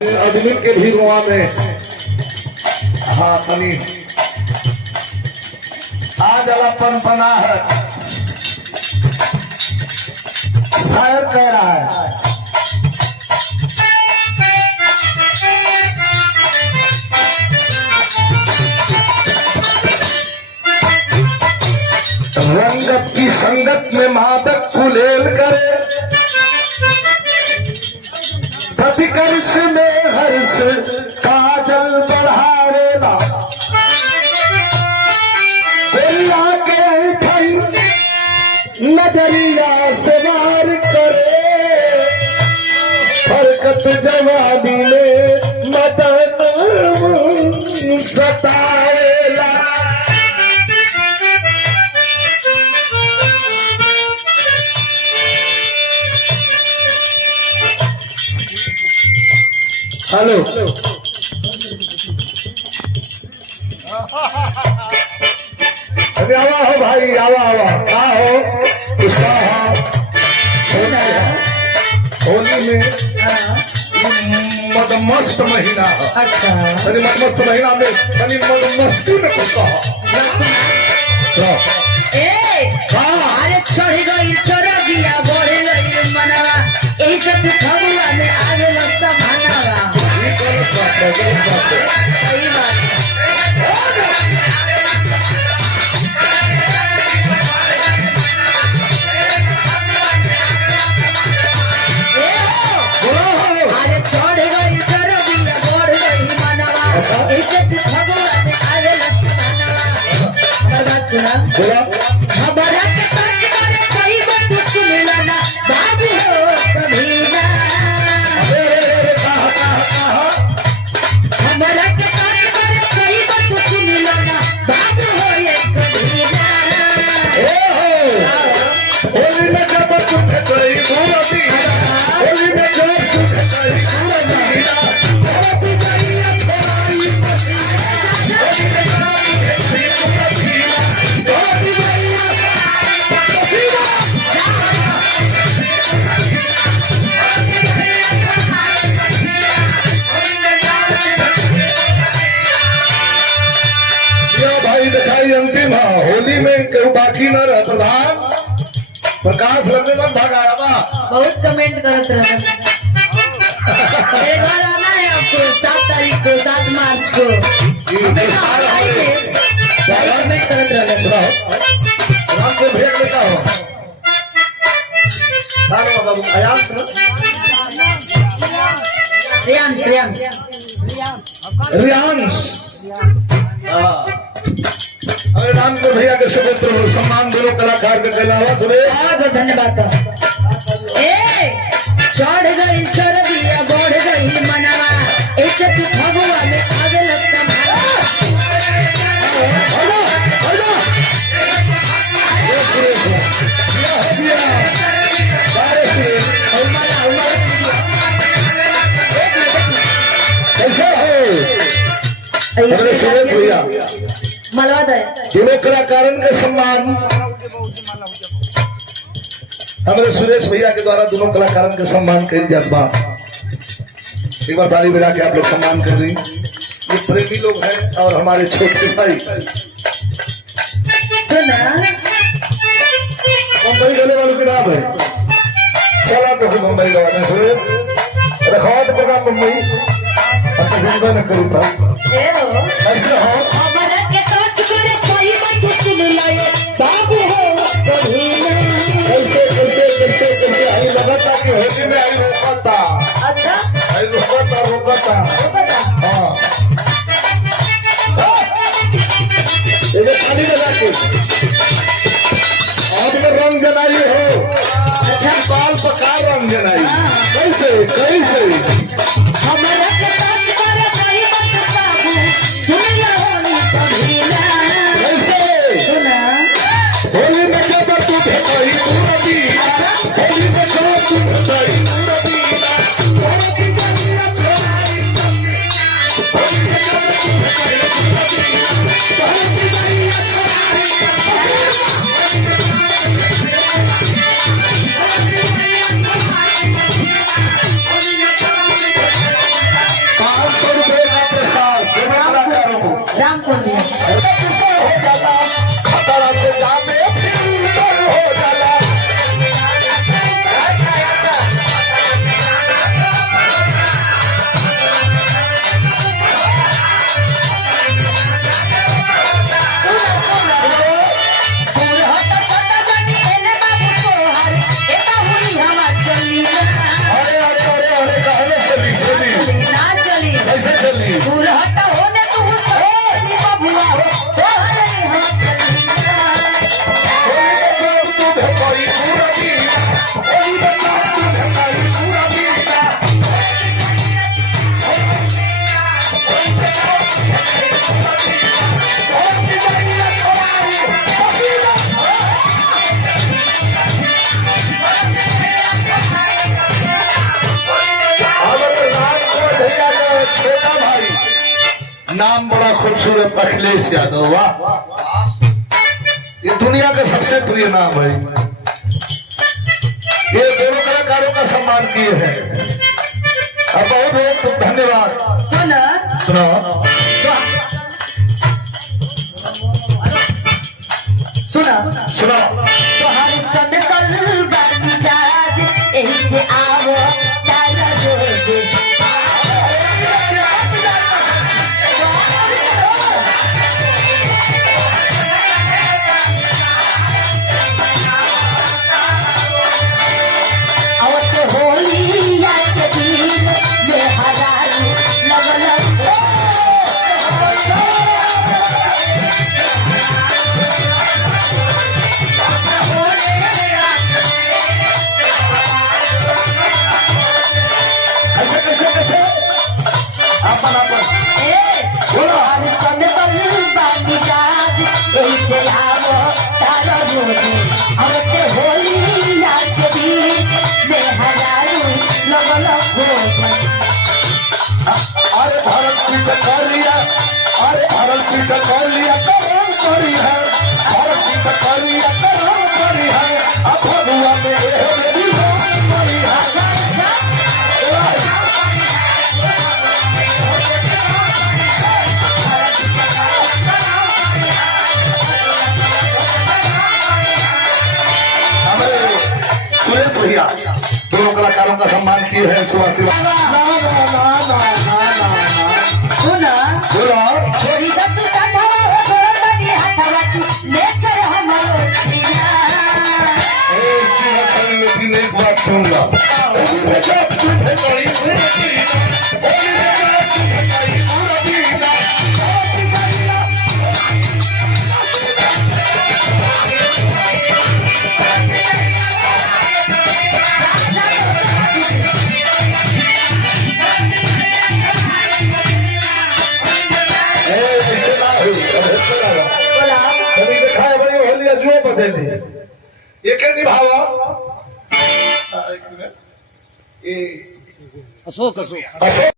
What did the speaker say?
आदमी के भी रुआ में हाँ तनी आज वाला पनपना है। शायर कह रहा है रंगत की संगत में मादक कुलेल करे, प्रतिकर्ष में हर्ष काजल बढ़ावेला, बेला के ठन नजरिया से वार करे, हरकत जवानी में मदन सतावेला। हेलो अरे आवा हो भाई, आवा आवा क्या हो उसका होली में मदमस्त महीना है। अच्छा मदमस्त महीना में तनी मदमस्ती में कुछ अरे चढ़ गई चढ़ दिया बढ़ गई मनवा, यही सब फगुआ में आगे लगता भानावा। सही बात अरे चढ़ गई चढ़ दिया बढ़ गई मनवा, यही सब फगुआ में आगे लगता भानावा। हमारी बात सुना बोला खबर के सच करे सही बात सुन लेना बाबू हो कभी ना। खबर के सच करे सही बात सुन लेना बाबू हो ये कभी ना। होली में जब सुख गई पूरा दीना, होली में जब सुख गई पूरा दीना, होली में जब सुख गई पूरा दीना, होली में भाई दिखाई अंतिम है। होली में क्यों बाकी न रह प्रधान प्रकाश लगने में भागाया बा। बहुत कमेंट करते रहे। एक बार आना है आपको 7 तारीख को 7 मार्च को कमेंट करते रहे। राम को भेज लेता हो बाबू आयांश रियांश रियांश रियांश अरे राम को भैया के सुपुत्र सम्मान दोनों कलाकार के कहलावा सुबह बहुत धन्यवाद। चढ़ गई चढ़ दिया बढ़ गई मनवा, एक तू फगुआ में आगे लगता कैसे हो सुरेश भैया मलवा दे दोनों कलाकारों के सम्मान हमारे सुरेश भैया के द्वारा दोनों कलाकारों के सम्मान कर दिया। एक बार ताली बजा के आप लोग सम्मान कर रही। ये प्रेमी लोग हैं और हमारे छोटे भाई सुना मुंबई गले वालों के नाम है। चला तो फिर मुंबई गवाने सुरेश रखवा तो पका मुंबई अब न करूँ था ऐसे हो खबर के सच करे सही बात सुन लाए बाबू हो कभी ना। कैसे कैसे कैसे कैसे आई लगाता कि होली में आई रोकता अच्छा आई रोकता रोकता हाँ ये खाली लगा के आप में रंग जनाई हो। अच्छा बाल पका रंग जनाई कैसे कैसे खबर के सच करे सही बात बाबू छोटा भाई नाम बड़ा खूबसूरत अखिलेश यादव। वाह, ये दुनिया का सबसे प्रिय नाम है। ये दोनों कलाकारों का सम्मान किए हैं और बहुत बहुत धन्यवाद। सुनो सुनो सुनो सुनो तोहर सन कल मिजाज ऐसे आवो तारा रोज आवत होली या के दिन में हजारू लगल अपन अपन तोहर सन कल मिजाज ऐसे आवो तारा रोज आवत होली या के दिन में हजारू लगल खोज अरे भारत पीछे कर लिया, अरे भारत पीछे कर लिया करम करी है, भारत पीछे कर लिया करम करी है, अब भगवा में मेरी राम करी है। हमारे सुरेश भैया दोनों कलाकारों का सम्मान किए हैं। सुभाष सुना बोलो छोरी दत साधा हो बड़ी हथवा तू ले चल हमरो छिया लेकिन एक बात सुन लो, बोला कभी देखा है बड़ी होलिया जो बदली एक निभावा अशोक अशोक